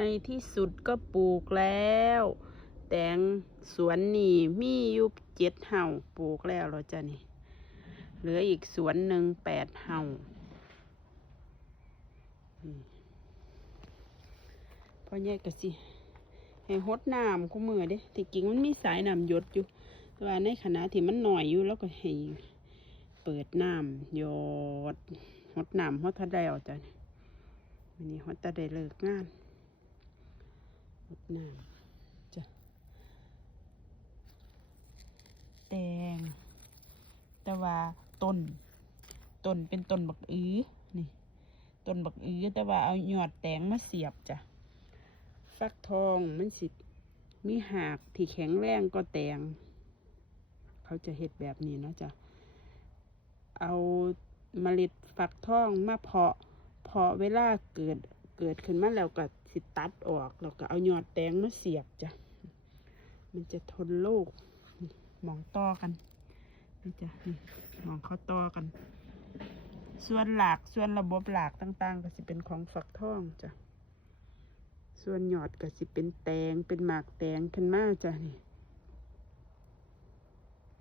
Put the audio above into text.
ในที่สุดก็ปลูกแล้วแตงสวนนี่มีอยู่7 เห่าปลูกแล้วเราจะนี่เหลืออีกสวนหนึ่ง8 เห่าพอแยกกันสิให้หดน้ำคู่มือเด้ที่จริงมันมีสายน้ำหยดอยู่แต่ว่าในขณะที่มันหน่อยอยู่แล้วก็ให้เปิดน้ำหยดหดน้ำหดทัดแล้วจ้ะวันนี้หดทัดได้เลิกงานหดน้ำจ้ะแตงแต่ว่าต้นเป็นต้นบักอื้อนี่ต้นบักอื้อแต่ว่าเอายอดแตงมาเสียบจ้ะฟักทองมันสิมีหากที่แข็งแรงก็แตงเขาจะเฮ็ดแบบนี้เนาะจ้ะเอาเมล็ดฟักทองมาเพาะเวลาเกิดขึ้นมาแล้วก็สิตัดออกแล้วก็เอายอดแตงมาเสียบจ้ะมันจะทนโรคมองต่อกันนี่จ้ะนี่มองเขาต่อกันส่วนหลากส่วนระบบหลากต่างๆก็สิเป็นของฟักทองจ้ะส่วนยอดก็สิเป็นแตงเป็นหมากแตงขึ้นมาจ้ะนี่